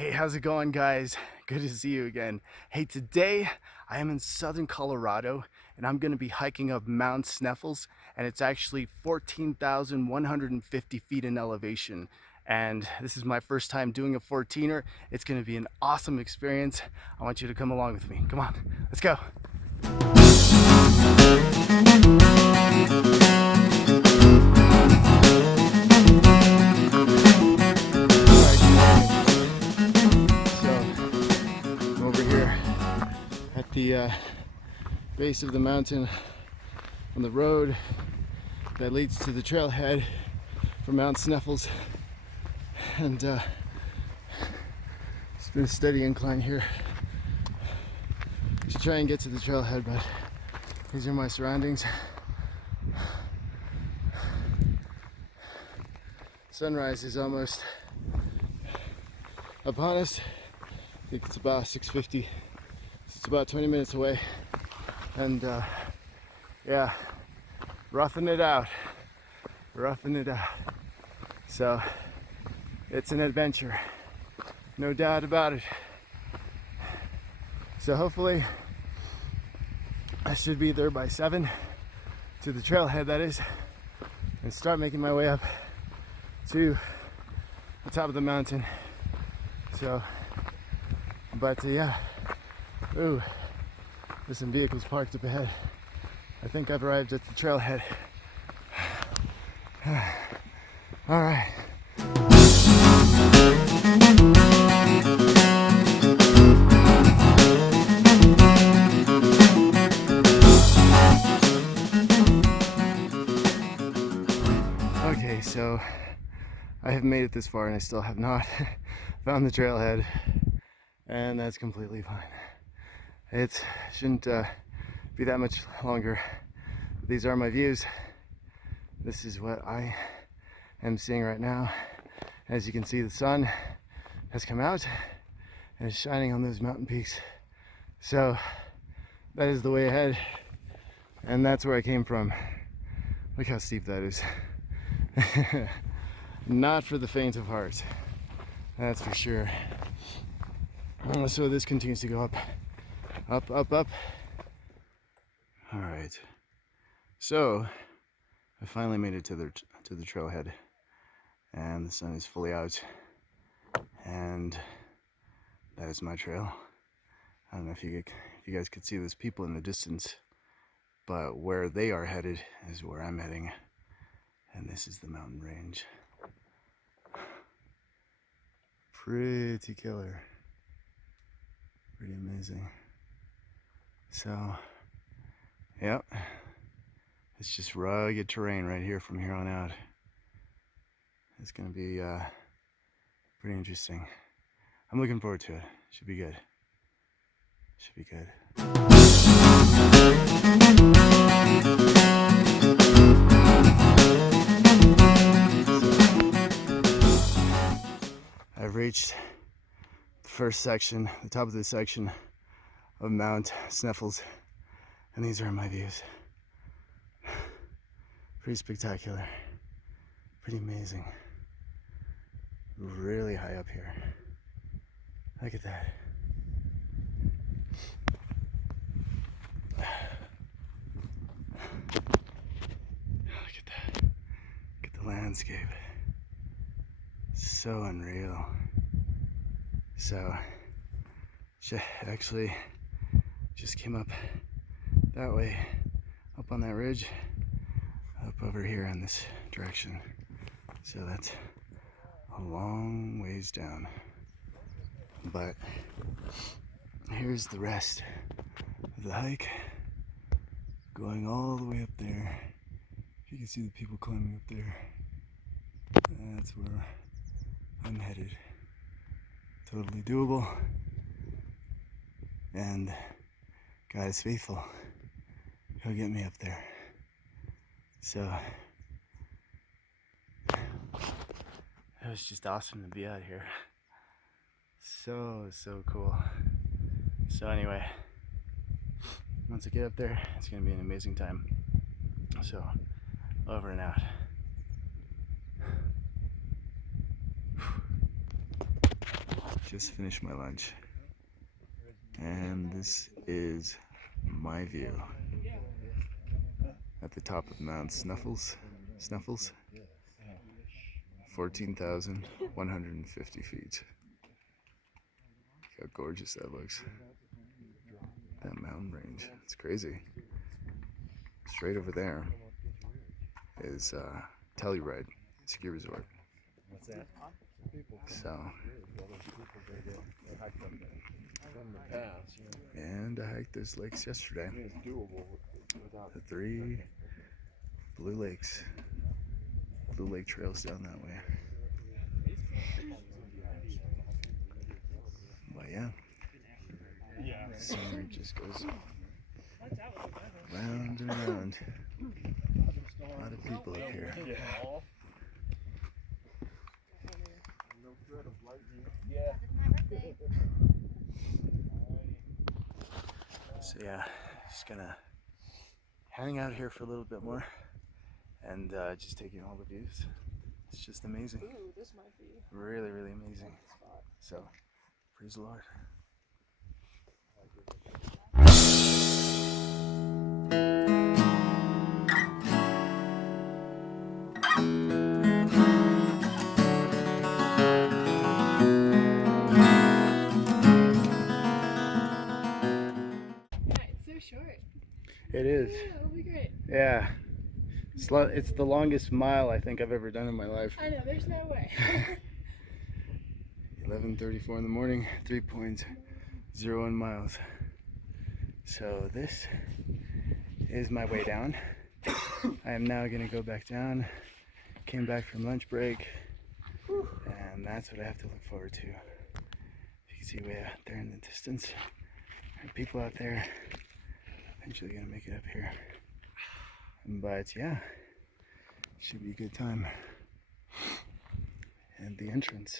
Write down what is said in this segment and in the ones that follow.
Hey, how's it going, guys? Good to see you again. Hey, today I am in southern Colorado and I'm going to be hiking up Mount Sneffels, and it's actually 14,150 feet in elevation. And this is my first time doing a 14er. It's going to be an awesome experience. I want you to come along with me. Come on, let's go. At the base of the mountain on the road that leads to the trailhead from Mount Sneffels, and it's been a steady incline here to try and get to the trailhead, but these are my surroundings. Sunrise is almost upon us. I think it's about 6:50. It's about 20 minutes away, and yeah, roughing it out. So it's an adventure, no doubt about it. So hopefully I should be there by 7 to the trailhead, that is, and start making my way up to the top of the mountain. So, but yeah. Ooh, there's some vehicles parked up ahead. I think I've arrived at the trailhead. All right. Okay, so I have made it this far and I still have not found the trailhead, and that's completely fine. It shouldn't be that much longer. These are my views. This is what I am seeing right now. As you can see, the sun has come out and is shining on those mountain peaks. So that is the way ahead, and that's where I came from. Look how steep that is. Not for the faint of heart, that's for sure. So this continues to go up. Up. All right. So I finally made it to the trailhead, and the sun is fully out, and that is my trail. I don't know if you guys could see those people in the distance, but where they are headed is where I'm heading, and this is the mountain range. Pretty killer. Pretty amazing. So, yep, it's just rugged terrain right here from here on out. It's gonna be pretty interesting. I'm looking forward to it. Should be good. I've reached the first section, the top of this section of Mount Sneffels, and these are my views. Pretty spectacular, pretty amazing. Really high up here. Look at that. Look at that. Look at the landscape. So unreal. So, actually just came up that way, up on that ridge, up over here in this direction. So that's a long ways down. But here's the rest of the hike, going all the way up there. If you can see the people climbing up there, that's where I'm headed. Totally doable, and God is faithful. He'll get me up there. So it was just awesome to be out here. So cool. So anyway, once I get up there, it's gonna be an amazing time. So over and out. just finished my lunch, and this is my view at the top of Mount Sneffels, 14,150 feet. Look how gorgeous that looks. That mountain range, it's crazy. Straight over there is Telluride ski resort. What's that? So, and I hiked those lakes yesterday. The 3 blue lakes, blue lake trails down that way. But yeah, scenery just goes round and round. A lot of people up here. So yeah, just gonna hang out here for a little bit more and just taking all the views. It's just amazing. Ooh, this might be really, really amazing. So, praise the Lord. short. It is. Yeah, it'll be great. Yeah. It's the longest mile I think I've ever done in my life. I know, there's no way. 11:34 in the morning, 3.01 miles. So this is my way down. I am now going to go back down. Came back from lunch break, and that's what I have to look forward to. You can see way out there in the distance. There are people out there. Eventually going to make it up here. But yeah, should be a good time. And the entrance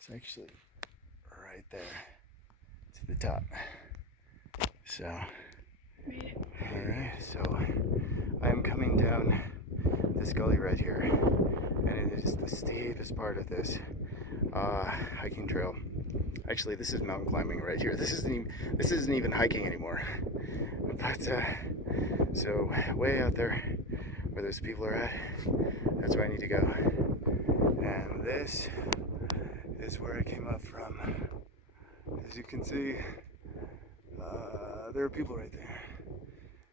is actually right there to the top. So, alright, so I am coming down this gully right here, and it is the steepest part of this hiking trail. Actually, this is mountain climbing right here. This isn't even hiking anymore. But so way out there where those people are at, that's where I need to go. And this is where I came up from. As you can see, there are people right there,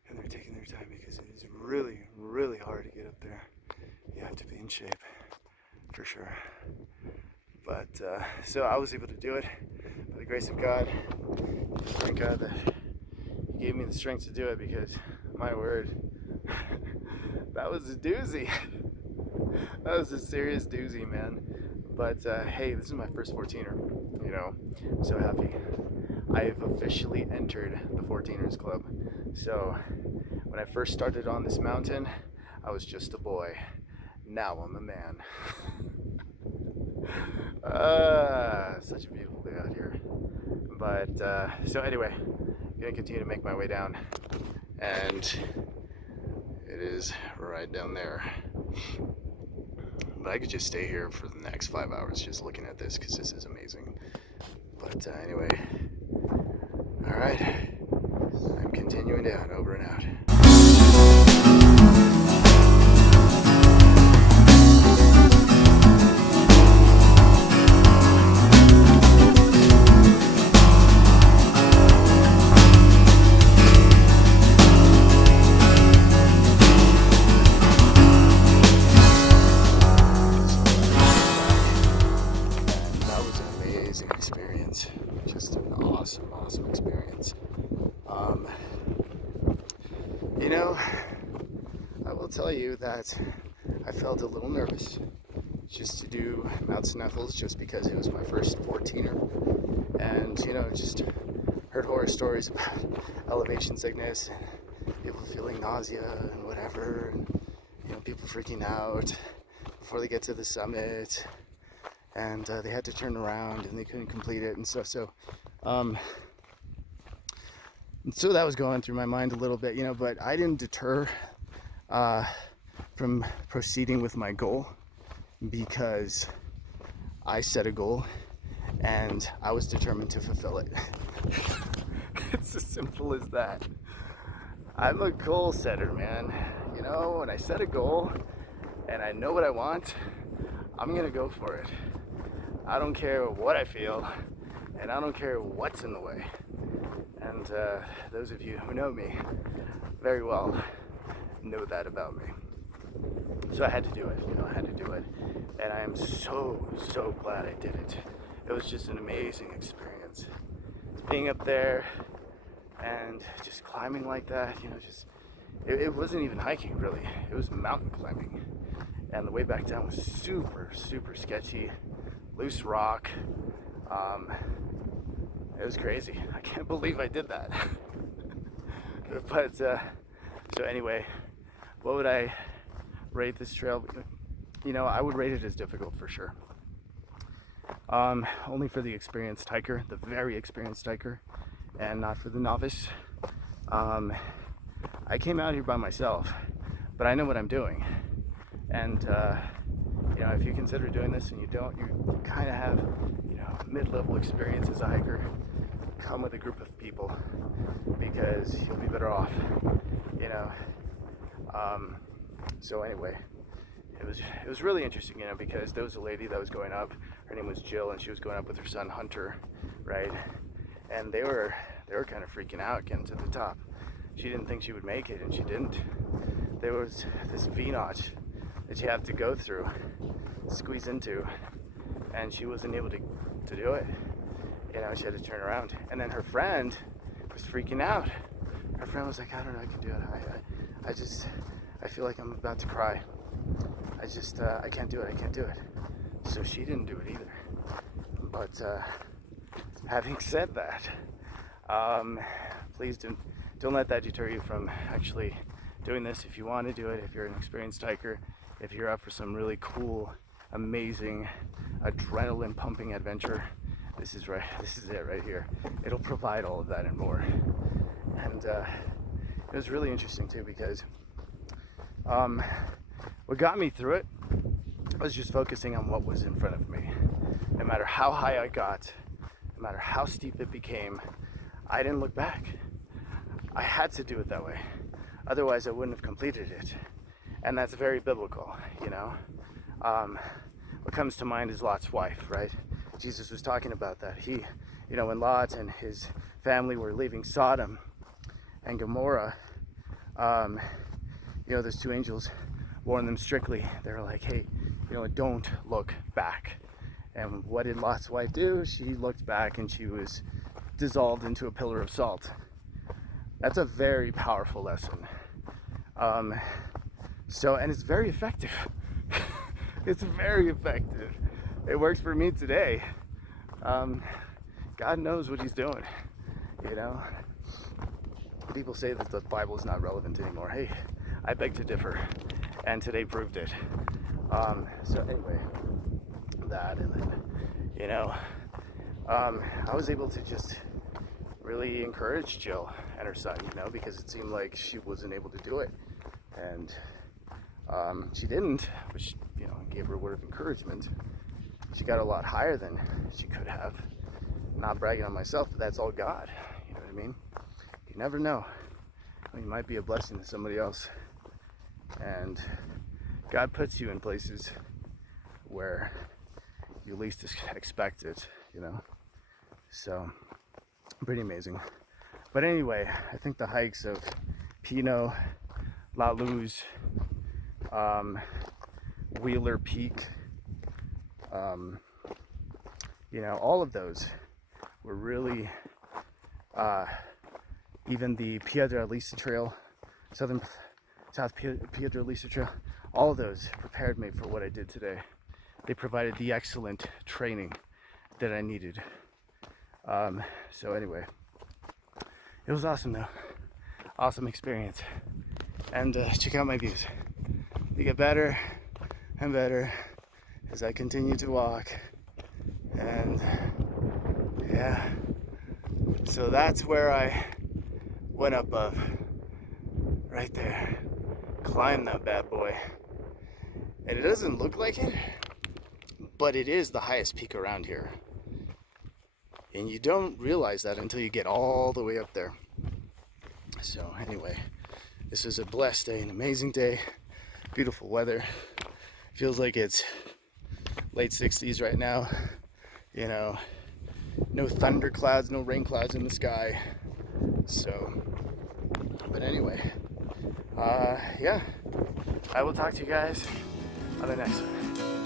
and they're taking their time because it is really, really hard to get up there. You have to be in shape, for sure. But so I was able to do it by the grace of God. Thank God that He gave me the strength to do it, because my word, that was a doozy. That was a serious doozy, man. But hey, this is my first 14er. You know, I'm so happy. I've officially entered the 14ers club. So when I first started on this mountain, I was just a boy. Now I'm a man. Such a beautiful day out here. But so anyway, I'm gonna continue to make my way down, and it is right down there. But I could just stay here for the next 5 hours just looking at this, because this is amazing. But anyway, all right, I'm continuing down, over and out. Experience, just an awesome experience. You know, I will tell you that I felt a little nervous just to do Mount Sneffels, just because it was my first 14er, and you know, just heard horror stories about elevation sickness and people feeling nausea and whatever, and you know, people freaking out before they get to the summit. And they had to turn around and they couldn't complete it and stuff. So, so that was going through my mind a little bit, you know, but I didn't deter from proceeding with my goal, because I set a goal and I was determined to fulfill it. It's as simple as that. I'm a goal setter, man. You know, when I set a goal and I know what I want, I'm gonna go for it. I don't care what I feel, and I don't care what's in the way. And those of you who know me very well know that about me. So I had to do it, I had to do it. And I am so glad I did it. It was just an amazing experience. Being up there and just climbing like that, it wasn't even hiking really. It was mountain climbing. And the way back down was super sketchy, loose rock. It was crazy. I can't believe I did that. But so anyway, what would I rate this trail? I would rate it as difficult for sure. Only for the experienced hiker, the very experienced hiker, and not for the novice. I came out here by myself, but I know what I'm doing. And if you consider doing this and you don't, you kind of have, mid-level experience as a hiker, come with a group of people because you'll be better off, So anyway, it was really interesting, because there was a lady that was going up. Her name was Jill, and she was going up with her son Hunter, right? And they were kind of freaking out getting to the top. She didn't think she would make it, and she didn't. There was this V-notch that you have to go through, squeeze into, and she wasn't able to do it. She had to turn around. And then her friend was freaking out. Her friend was like, I don't know, I can do it. I feel like I'm about to cry. I can't do it. So she didn't do it either. But having said that, please don't let that deter you from actually doing this. If you want to do it, if you're an experienced hiker, if you're up for some really cool, amazing, adrenaline pumping adventure, this is it right here. It'll provide all of that and more. And it was really interesting too, because what got me through it was just focusing on what was in front of me. No matter how high I got, no matter how steep it became, I didn't look back. I had to do it that way. Otherwise, I wouldn't have completed it. And that's very biblical, What comes to mind is Lot's wife, right? Jesus was talking about that. He, when Lot and his family were leaving Sodom and Gomorrah, those two angels warned them strictly. They were like, hey, don't look back. And what did Lot's wife do? She looked back and she was dissolved into a pillar of salt. That's a very powerful lesson. And it's very effective. It's very effective. It works for me today. God knows what he's doing, People say that the Bible is not relevant anymore. Hey, I beg to differ. And today proved it. So anyway, that, and then, I was able to just really encourage Jill and her son, because it seemed like she wasn't able to do it. And she didn't, which, gave her a word of encouragement. She got a lot higher than she could have. Not bragging on myself, but that's all God. You know what I mean? You never know. You might be a blessing to somebody else. And God puts you in places where you least expect it, So, pretty amazing. But anyway, I think the hikes of Pinot, La Luz, Wheeler Peak, all of those were really, even the Piedra Lisa Trail, South Piedra Lisa Trail, all of those prepared me for what I did today. They provided the excellent training that I needed. So anyway, it was awesome though. Awesome experience. And check out my views. They get better and better as I continue to walk. And yeah, so that's where I went up of, right there. Climb that bad boy. And it doesn't look like it, but it is the highest peak around here. And you don't realize that until you get all the way up there. So anyway, this is a blessed day, an amazing day, beautiful weather. Feels like it's late 60s right now. You know, no thunder clouds, no rain clouds in the sky. So, but anyway, yeah, I will talk to you guys on the next one.